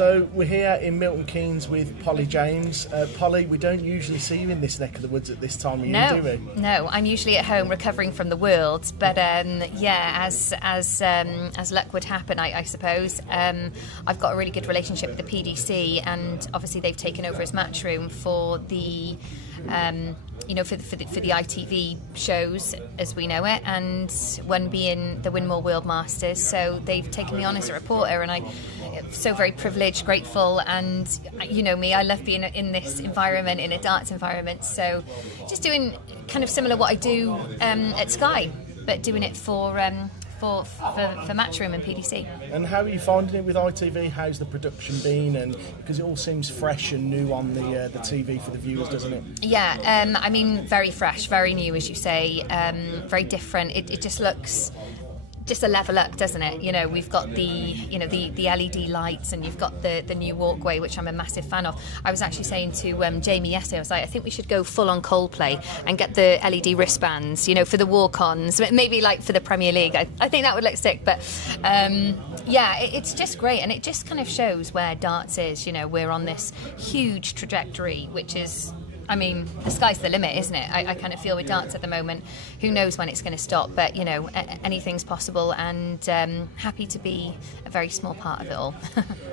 So we're here in Milton Keynes with Polly James. Polly, we don't usually see you in this neck of the woods at this time of year, do we? No, I'm usually at home recovering from the world. But as luck would happen, I suppose, I've got a really good relationship with the PDC, and obviously they've taken over as Matchroom for the for the ITV shows as we know it, and one being the Winmau World Masters. So they've taken me on as a reporter, and I'm so very privileged, grateful, and you know me, I love being in this environment, in a darts environment. So just doing kind of similar what I do at Sky, but doing it for Matchroom and PDC. And how are you finding it with ITV? How's the production been? And because it all seems fresh and new on the TV for the viewers, doesn't it? Yeah, I mean, very fresh, very new, as you say, very different. It just looks just a level up, doesn't it? You know, we've got the LED lights, and you've got the new walkway, which I'm a massive fan of. I was actually saying to Jamie yesterday, I was like, I think we should go full on Coldplay and get the LED wristbands, you know, for the walk-ons, maybe like for the Premier League. I think that would look sick, but it's just great, and it just kind of shows where darts is. You know, we're on this huge trajectory, which is, I mean, the sky's the limit, isn't it? I kind of feel with darts at the moment. Who knows when it's going to stop? But, you know, anything's possible, and happy to be a very small part of it all.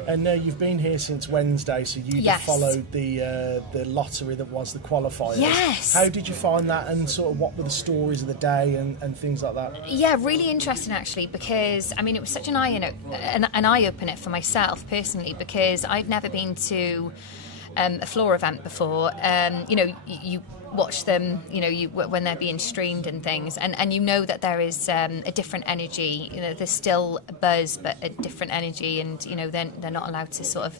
And you've been here since Wednesday, so you followed the lottery that was the qualifiers. Yes. How did you find that, and sort of what were the stories of the day and things like that? Yeah, really interesting actually, because I mean it was such an eye-opener for myself personally, because I've never been to a floor event before. You watch them, when they're being streamed and things, and you know that there is a different energy. You know, there's still a buzz, but a different energy, and they're not allowed to sort of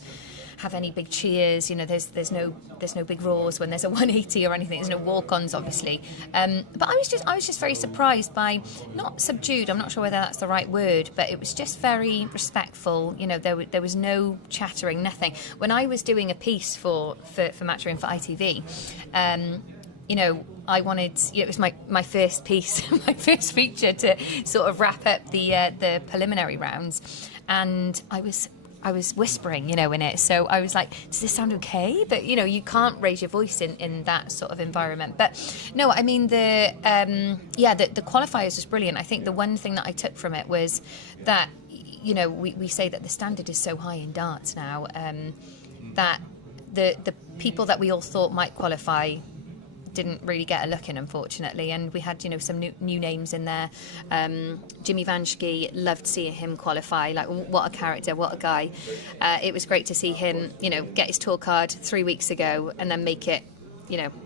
have any big cheers. You know, there's no big roars when there's a 180 or anything. There's no walk-ons, obviously. But I was just very surprised by, not subdued, I'm not sure whether that's the right word, but it was just very respectful. You know, there was no chattering, nothing. When I was doing a piece for Matchroom for ITV, I wanted, it was my first piece, my first feature to sort of wrap up the preliminary rounds, and I was whispering, in it. So I was like, does this sound okay? But, you can't raise your voice in that sort of environment. But no, I mean, the qualifiers was brilliant. I think the one thing that I took from it was that, we say that the standard is so high in darts now, that the people that we all thought might qualify didn't really get a look in, unfortunately, and we had some new names in there. Jimmy Vanschke, loved seeing him qualify. Like, what a character, what a guy. It was great to see him get his tour card 3 weeks ago and then make it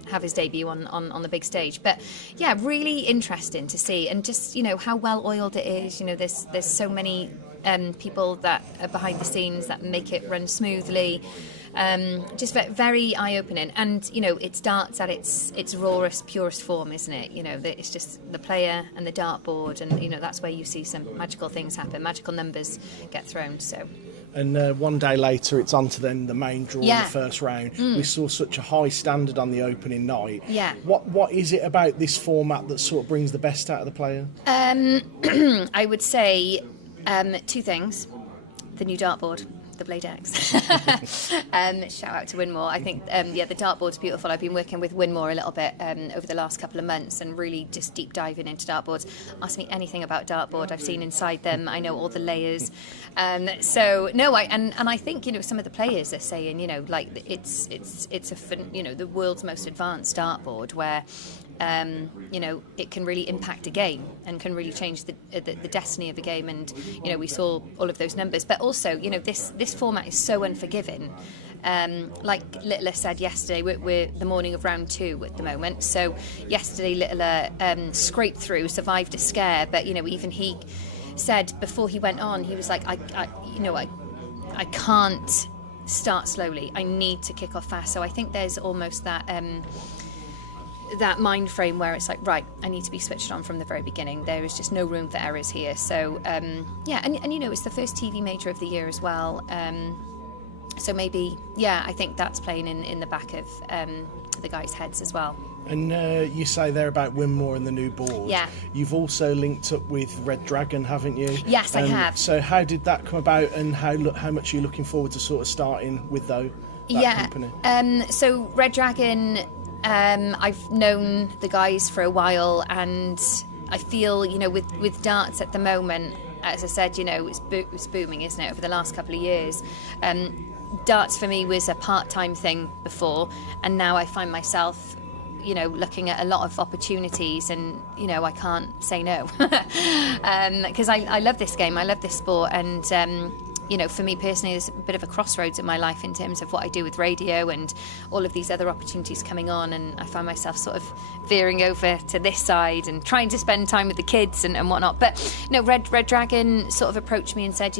have his debut on the big stage. But yeah, really interesting to see, and just how well oiled it is. There's so many people that are behind the scenes that make it run smoothly. Just very eye-opening, and it's darts at its rawest, purest form, isn't it? It's just the player and the dartboard, and that's where you see some magical things happen, magical numbers get thrown. So. And one day later, it's on to then the main draw in the first round. We saw such a high standard on the opening night. Yeah. What is it about this format that sort of brings the best out of the player? I would say two things: the new dartboard. The Blade X. Shout out to Winmau. I think the dartboard's beautiful. I've been working with Winmau a little bit over the last couple of months, and really just deep diving into dartboards. Ask me anything about dartboard. I've seen inside them. I know all the layers. I think some of the players are saying like it's the world's most advanced dartboard, where it can really impact a game and can really change the destiny of a game. And we saw all of those numbers, but also this format is so unforgiving. Like Littler said yesterday, we're the morning of round 2 at the moment. So yesterday Littler scraped through, survived a scare, but even he said before he went on, he was like, I can't start slowly. I need to kick off fast. So I think there's almost that mind frame where it's like, right, I need to be switched on from the very beginning. There is just no room for errors here. So and it's the first TV major of the year as well. So maybe, I think that's playing in the back of the guys' heads as well. And you say there about Winmau and the new board. Yeah. You've also linked up with Red Dragon, haven't you? Yes, I have. So how did that come about, and how much are you looking forward to sort of starting with that company? So Red Dragon, I've known the guys for a while, and I feel, with darts at the moment, as I said, it's booming, isn't it, over the last couple of years. Darts for me was a part-time thing before, and now I find myself looking at a lot of opportunities, and I can't say no because I love this game, I love this sport, and for me personally, there's a bit of a crossroads in my life in terms of what I do with radio and all of these other opportunities coming on, and I find myself sort of veering over to this side and trying to spend time with the kids and whatnot. But Red Dragon sort of approached me and said,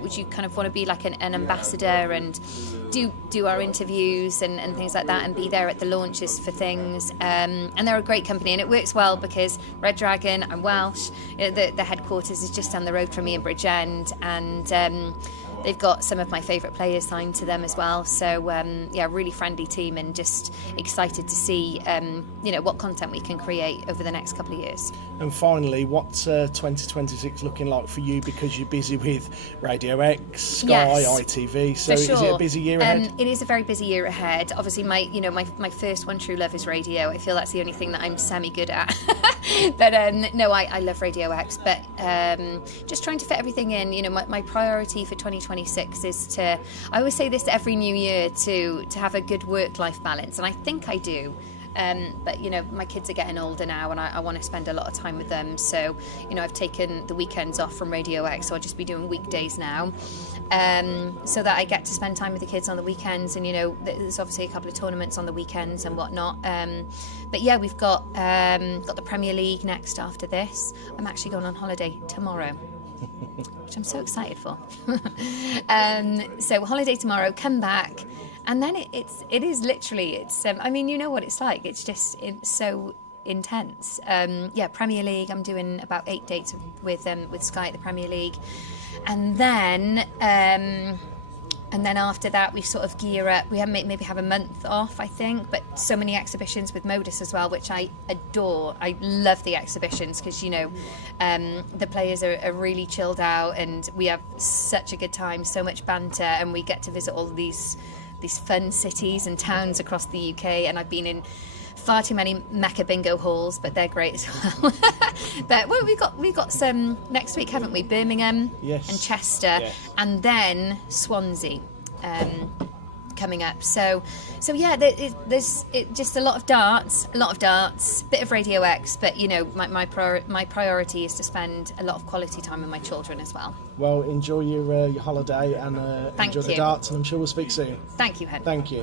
would you kind of want to be like an ambassador and do our interviews and things like that, and be there at the launches for things, and they're a great company, and it works well because Red Dragon, I'm Welsh, the headquarters is just down the road from me in Bridgend, and they've got some of my favourite players signed to them as well. So really friendly team, and just excited to see what content we can create over the next couple of years. And finally, what's 2026 looking like for you, because you're busy with Radio X, Sky, yes, ITV, so sure. Is it a busy year ahead? It is a very busy year ahead. Obviously my first one true love is radio. I feel that's the only thing that I'm semi good at. But I love Radio X, but just trying to fit everything in. My priority for 2026 is to, I always say this every new year, to have a good work-life balance, and I think I do. But my kids are getting older now, and I want to spend a lot of time with them. So I've taken the weekends off from Radio X, so I'll just be doing weekdays now, so that I get to spend time with the kids on the weekends. And there's obviously a couple of tournaments on the weekends and whatnot. But yeah, we've got the Premier League next after this. I'm actually going on holiday tomorrow, which I'm so excited for. So holiday tomorrow, come back. And then it is literally, I mean, you know what it's like. It's so intense. Premier League. I'm doing about 8 dates with Sky at the Premier League, and then after that we sort of gear up. We maybe have a month off, I think, but so many exhibitions with MODUS as well, which I adore. I love the exhibitions because the players are really chilled out, and we have such a good time, so much banter, and we get to visit all these fun cities and towns across the UK, and I've been in far too many Mecca bingo halls, but they're great as well. But we've got some next week, haven't we? Birmingham, yes, and Chester, yes, and then Swansea coming up. So yeah, there's just a lot of darts, bit of Radio X, but my priority is to spend a lot of quality time with my children as well. Well, enjoy your holiday, and enjoy the darts, and I'm sure we'll speak soon. Thank you, Hen. Thank you.